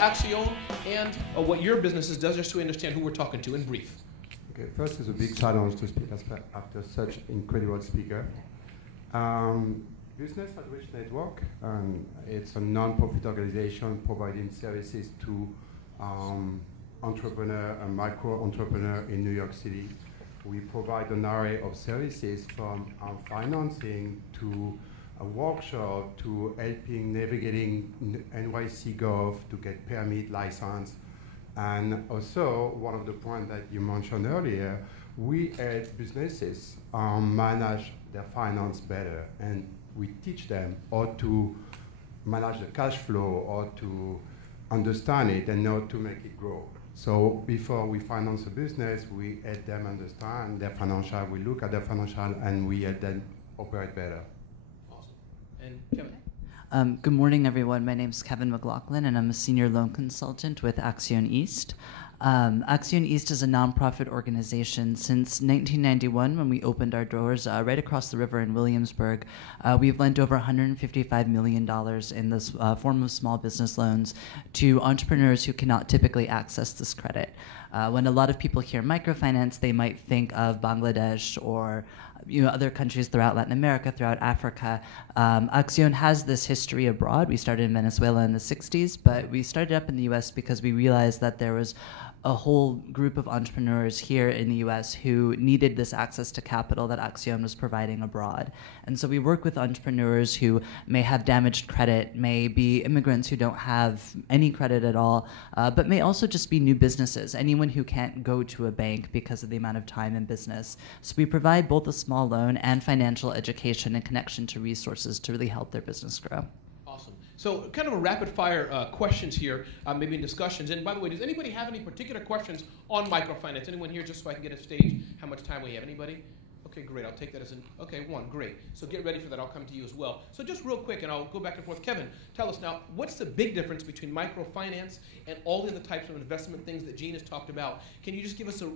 Accion and what your business does, just so we understand who we're talking to in brief. Okay, first it's a big challenge to speak after such incredible speaker. Business Outreach Network, it's a non-profit organization providing services to entrepreneur and micro-entrepreneur in New York City. We provide an array of services from financing to a workshop to helping navigating NYC Gov to get permit license. And also, one of the points that you mentioned earlier, we help businesses manage their finance better, and we teach them how to manage the cash flow or to understand it and how to make it grow. So before we finance a business, we help them understand their financial, we look at their financial, and we help them operate better. Awesome. And Kevin? Good morning, everyone. My name is Kevin McLoughlin, and I'm a senior loan consultant with Accion East. Accion East is a nonprofit organization. Since 1991, when we opened our doors right across the river in Williamsburg, we've lent over $155 million in this form of small business loans to entrepreneurs who cannot typically access this credit. When a lot of people hear microfinance, they might think of Bangladesh or other countries throughout Latin America, throughout Africa. Accion has this history abroad. We started in Venezuela in the 60s, but we started up in the US because we realized that there was a whole group of entrepreneurs here in the US who needed this access to capital that Accion was providing abroad. And so we work with entrepreneurs who may have damaged credit, may be immigrants who don't have any credit at all, but may also just be new businesses, anyone who can't go to a bank because of the amount of time in business. So we provide both a small loan and financial education and connection to resources to really help their business grow. Awesome. So kind of a rapid fire questions here, maybe in discussions. And by the way, does anybody have any particular questions on microfinance? Anyone here, just so I can get a stage how much time we have? Anybody? Okay, great. I'll take that as an, okay, one, great. So get ready for that. I'll come to you as well. So just real quick, and I'll go back and forth. Kevin, tell us now, what's the big difference between microfinance and all the other types of investment things that Gene has talked about? Can you just give us a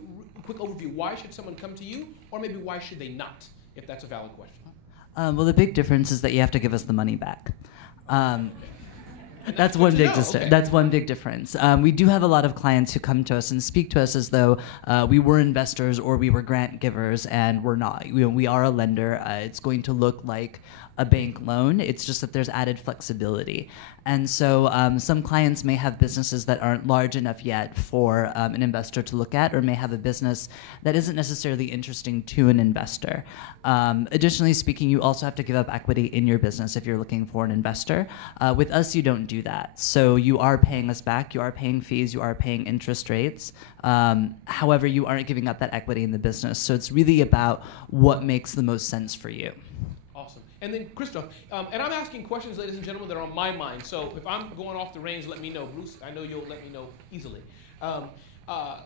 quick overview? Why should someone come to you? Or maybe why should they not, if that's a valid question? Well, the big difference is that you have to give us the money back. That's one big difference. We do have a lot of clients who come to us and speak to us as though we were investors or we were grant givers, and we're not. We are a lender. It's going to look like a bank loan. It's just that there's added flexibility. And so some clients may have businesses that aren't large enough yet for an investor to look at, or may have a business that isn't necessarily interesting to an investor. Additionally speaking, you also have to give up equity in your business if you're looking for an investor. With us, you don't do that. So you are paying us back, you are paying fees, you are paying interest rates. However, you aren't giving up that equity in the business. So it's really about what makes the most sense for you. And then Christophe, and I'm asking questions, ladies and gentlemen, that are on my mind. So if I'm going off the range, let me know. Bruce, I know you'll let me know easily.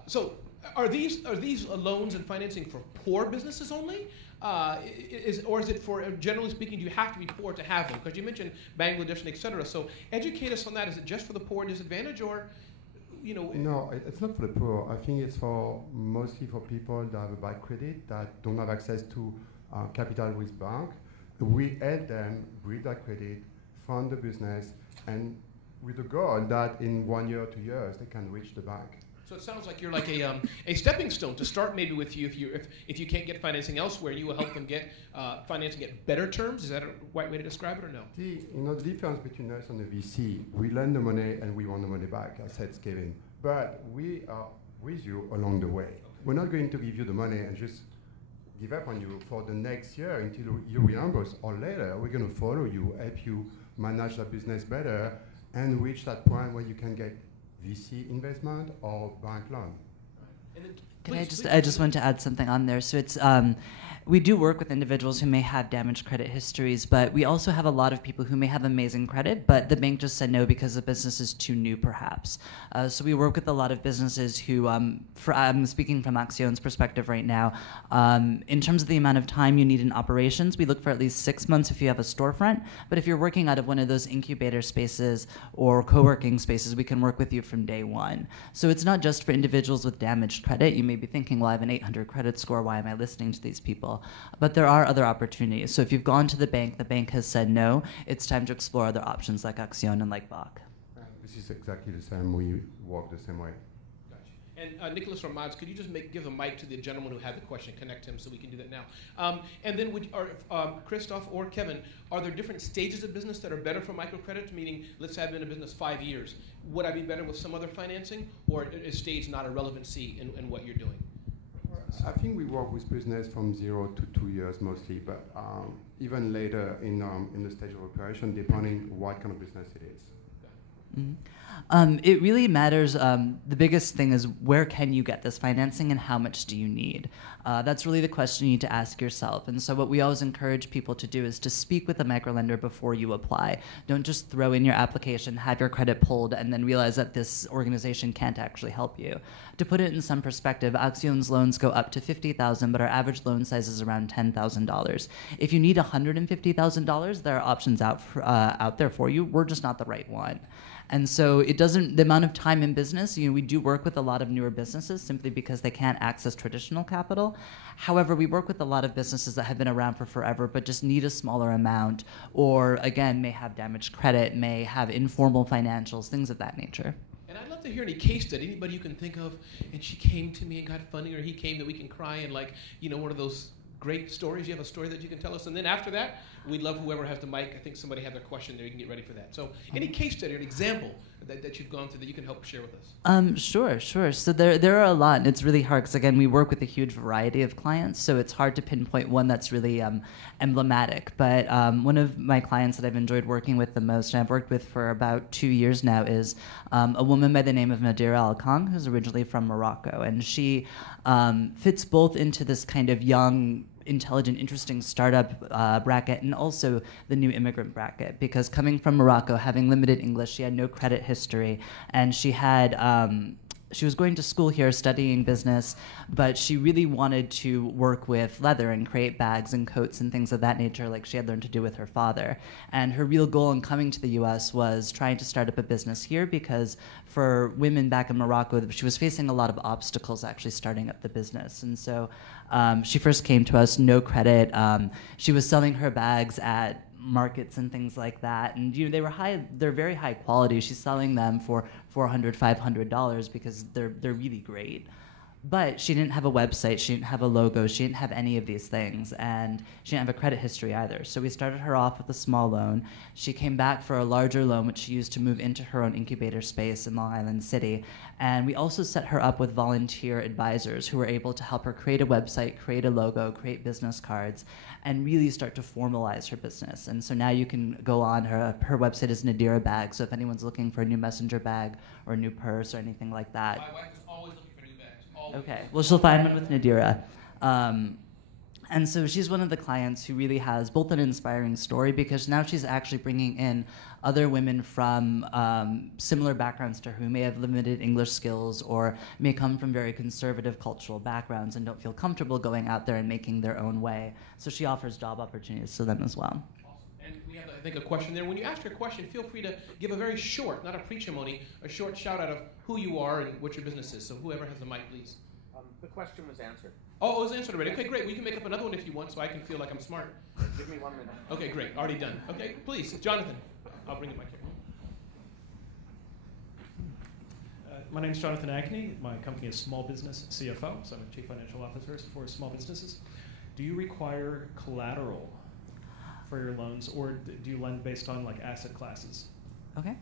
So are these loans and financing for poor businesses only? Or is it for, generally speaking, do you have to be poor to have them? Because you mentioned Bangladesh and et cetera. So educate us on that. Is it just for the poor and disadvantaged, or, No, it's not for the poor. I think it's mostly for people that have a bad credit, that don't have access to capital with bank. We help them build that credit, fund the business, and with the goal that in 1 year or 2 years they can reach the bank. So it sounds like you're like a stepping stone to start maybe with you. If you can't get financing elsewhere, you will help them get financing at better terms. Is that a right way to describe it, or no? The difference between us and the VC, we lend the money and we want the money back, as said Kevin. But we are with you along the way. Okay. We're not going to give you the money and just give up on you for the next year until you reimburse, or later. We're going to follow you, help you manage that business better, and reach that point where you can get VC investment or bank loan. I just want to add something on there. So it's we do work with individuals who may have damaged credit histories, but we also have a lot of people who may have amazing credit, but the bank just said no because the business is too new, perhaps. So we work with a lot of businesses who, I'm speaking from Accion's perspective right now, in terms of the amount of time you need in operations, we look for at least 6 months if you have a storefront, but if you're working out of one of those incubator spaces or co-working spaces, we can work with you from day one. So it's not just for individuals with damaged credit. You may be thinking, well, I have an 800 credit score, why am I listening to these people? But there are other opportunities. So if you've gone to the bank has said no, it's time to explore other options like Accion and like BOC. This is exactly the same. We work the same way. And Nicholas or Mads, could you just give the mic to the gentleman who had the question, connect him so we can do that now. And then Christophe or Kevin, are there different stages of business that are better for microcredit? Meaning, let's say I've been in business 5 years. Would I be better with some other financing, or is stage not a relevancy in what you're doing? I think we work with business from 0 to 2 years mostly, but even later in the stage of operation, depending what kind of business it is. Mm-hmm. It really matters. The biggest thing is, where can you get this financing and how much do you need? That's really the question you need to ask yourself. And so what we always encourage people to do is to speak with a microlender before you apply. Don't just throw in your application, have your credit pulled, and then realize that this organization can't actually help you. To put it in some perspective, Accion's loans go up to $50,000, but our average loan size is around $10,000. If you need $150,000, there are options out there for you. We're just not the right one. And so the amount of time in business, we do work with a lot of newer businesses simply because they can't access traditional capital. However, we work with a lot of businesses that have been around for forever but just need a smaller amount, or again, may have damaged credit, may have informal financials, things of that nature. And I'd love to hear any case study, anybody you can think of, and she came to me and got funny, or he came that we can cry, and one of those great stories. You have a story that you can tell us, and then after that, we'd love whoever has the mic. I think somebody had their question there. You can get ready for that. So, any case study or an example that you've gone through that you can help share with us? Sure. So there are a lot, and it's really hard because, again, we work with a huge variety of clients, so it's hard to pinpoint one that's really emblematic. But one of my clients that I've enjoyed working with the most, and I've worked with for about 2 years now, is a woman by the name of Nadira Al-Kang, who's originally from Morocco, and she fits both into this kind of young, intelligent, interesting startup bracket, and also the new immigrant bracket, because coming from Morocco, having limited English, she had no credit history, and she was going to school here studying business, but she really wanted to work with leather and create bags and coats and things of that nature, like she had learned to do with her father. And her real goal in coming to the US was trying to start up a business here, because for women back in Morocco, she was facing a lot of obstacles actually starting up the business. And so she first came to us, no credit. She was selling her bags at markets and things like that, and they're very high quality. She's selling them for $400, $500 because they're really great. But she didn't have a website, she didn't have a logo, she didn't have any of these things, and she didn't have a credit history either. So we started her off with a small loan. She came back for a larger loan, which she used to move into her own incubator space in Long Island City. And we also set her up with volunteer advisors who were able to help her create a website, create a logo, create business cards, and really start to formalize her business. And so now you can go on, her website is Nadira Bag, so if anyone's looking for a new messenger bag or a new purse or anything like that. My wife is always looking for new bags. Always. Okay, well, she'll find one with Nadira. And so she's one of the clients who really has both an inspiring story, because now she's actually bringing in other women from similar backgrounds to her, who may have limited English skills or may come from very conservative cultural backgrounds and don't feel comfortable going out there and making their own way. So she offers job opportunities to them as well. Awesome. And we have, I think, a question there. When you ask your question, feel free to give a very short, not a preach-a-mony, a short shout-out of who you are and what your business is. So whoever has the mic, please. The question was answered. Oh, it was answered already. Okay, great. We can make up another one if you want, so I can feel like I'm smart. Give me 1 minute. Okay, great. Already done. Okay, please, Jonathan. I'll bring the mic here. My name is Jonathan Agney. My company is Small Business CFO, so I'm a Chief Financial Officer for small businesses. Do you require collateral for your loans, or do you lend based on asset classes? Okay.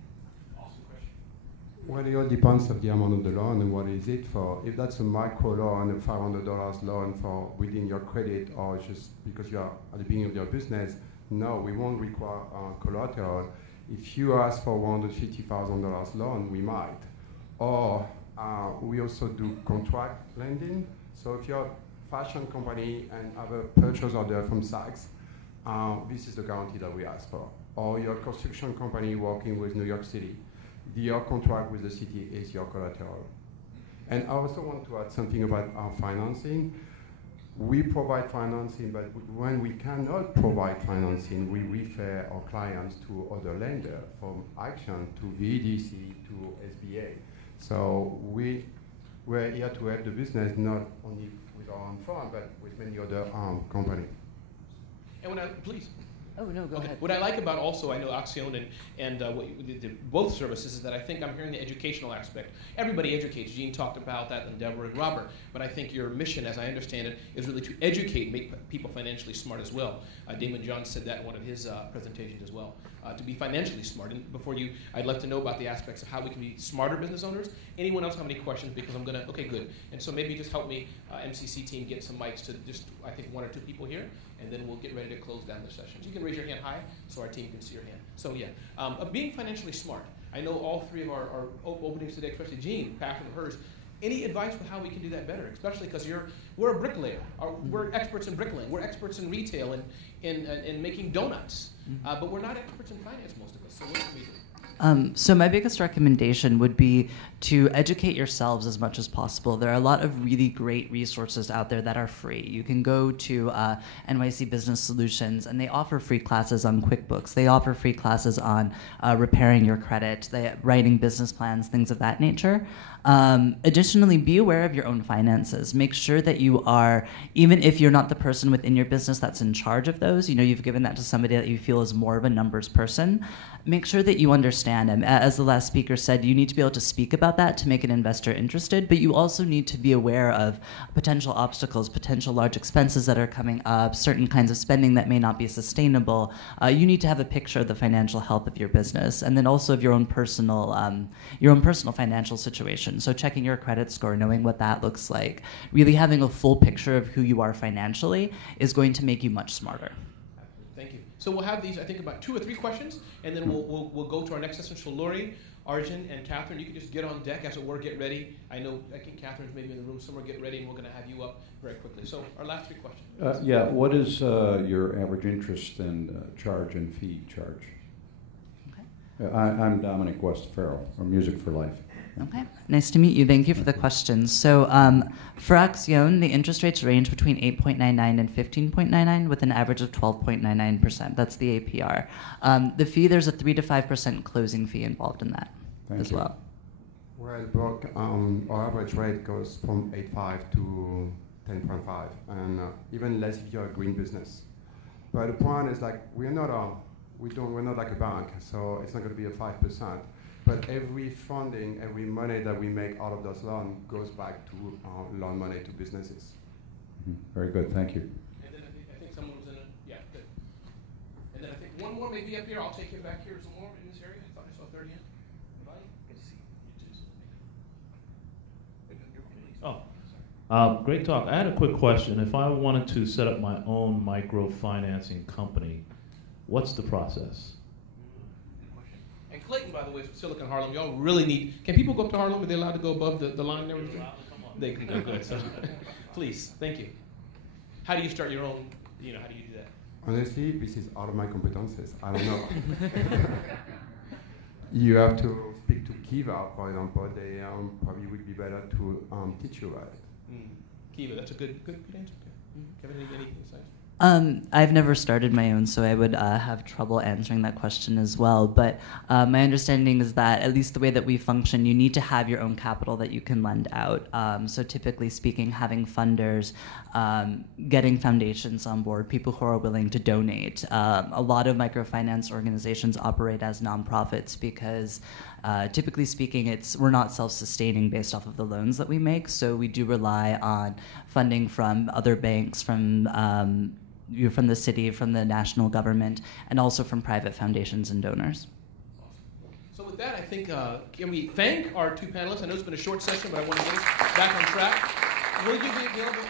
Well, it all depends of the amount of the loan and what is it for. If that's a micro loan, a $500 loan for within your credit, or just because you are at the beginning of your business, no, we won't require collateral. If you ask for $150,000 loan, we might. Or we also do contract lending. So if you're a fashion company and have a purchase order from Saks, this is the guarantee that we ask for. Or you're a construction company working with New York City, your contract with the city is your collateral. And I also want to add something about our financing. We provide financing, but when we cannot provide financing, we refer our clients to other lenders, from Accion to VDC to SBA. So we're here to help the business, not only with our own fund, but with many other companies. And please. Oh, no, go ahead. What I like about also, I know Accion and both services is that I think I'm hearing the educational aspect. Everybody educates. Jean talked about that, and Deborah and Robert. But I think your mission, as I understand it, is really to educate, make people financially smart as well. Damon John said that in one of his presentations as well. To be financially smart. And before you, I'd like to know about the aspects of how we can be smarter business owners. Anyone else have any questions? Because I'm going to, okay, good. And so maybe just help me, MCC team, get some mics to just, I think, 1 or 2 people here, and then we'll get ready to close down the session. So you can raise your hand high so our team can see your hand. So yeah, being financially smart. I know all 3 of our openings today, especially Jean, passion of hers. Any advice with how we can do that better, especially because we're a bricklayer. We're experts in bricklaying. We're experts in retail and in making donuts. But we're not experts in finance, most of us. So what can we do? So my biggest recommendation would be to educate yourselves as much as possible. There are a lot of really great resources out there that are free. You can go to NYC Business Solutions, and they offer free classes on QuickBooks. They offer free classes on repairing your credit, writing business plans, things of that nature. Additionally, be aware of your own finances. Make sure that you are, even if you're not the person within your business that's in charge of those, you've given that to somebody that you feel is more of a numbers person, make sure that you understand them. As the last speaker said, you need to be able to speak about that to make an investor interested, but you also need to be aware of potential obstacles, potential large expenses that are coming up, certain kinds of spending that may not be sustainable. You need to have a picture of the financial health of your business, and then also of your own personal financial situation. So checking your credit score, knowing what that looks like, really having a full picture of who you are financially is going to make you much smarter. Thank you. So we'll have these, I think, about 2 or 3 questions, and then we'll go to our next session. So Lori, Arjun, and Catherine, you can just get on deck, as it were, get ready. I think Catherine's maybe in the room somewhere, get ready, and we're going to have you up very quickly. So our last 3 questions. Yeah, what is your average interest and charge and fee charge? Okay. I'm Dominic Westphal, from Music for Life. Okay, nice to meet you. Thank you for the questions. So for Accion, the interest rates range between 8.99 and 15.99 with an average of 12.99%. That's the APR. The fee, there's a 3 to 5% closing fee involved in that as well. Well, BOC, our average rate goes from 8.5 to 10.5, and even less if you're a green business. But the point is, like, we're not like a bank, so it's not going to be a 5%. But every funding, every money that we make out of those loans goes back to loan money to businesses. Very good, thank you. And then I think someone was in yeah, good. And then I think one more may be up here. I'll take you back here some more in this area. I thought I saw 30 in. Anybody? Good to see you. Oh, great talk. I had a quick question. If I wanted to set up my own microfinancing company, what's the process? And Clayton, by the way, is from Silicon Harlem. Y'all really need. Can people go up to Harlem? Are they allowed to go above the line and everything? They can go. Good. So, please, thank you. How do you start your own? How do you do that? Honestly, this is out of my competences. I don't know. You have to speak to Kiva, for example. They probably would be better to teach you about it. Kiva, that's a good answer. Kevin, any insights? I've never started my own, so I would have trouble answering that question as well. But my understanding is that, at least the way that we function, you need to have your own capital that you can lend out. So typically speaking, having funders, getting foundations on board, people who are willing to donate. A lot of microfinance organizations operate as nonprofits because typically speaking, we're not self-sustaining based off of the loans that we make. So we do rely on funding from other banks, from the city, from the national government, and also from private foundations and donors. Awesome. So with that, I think, can we thank our 2 panelists? I know it's been a short session, but I want to get us back on track. Will you be available?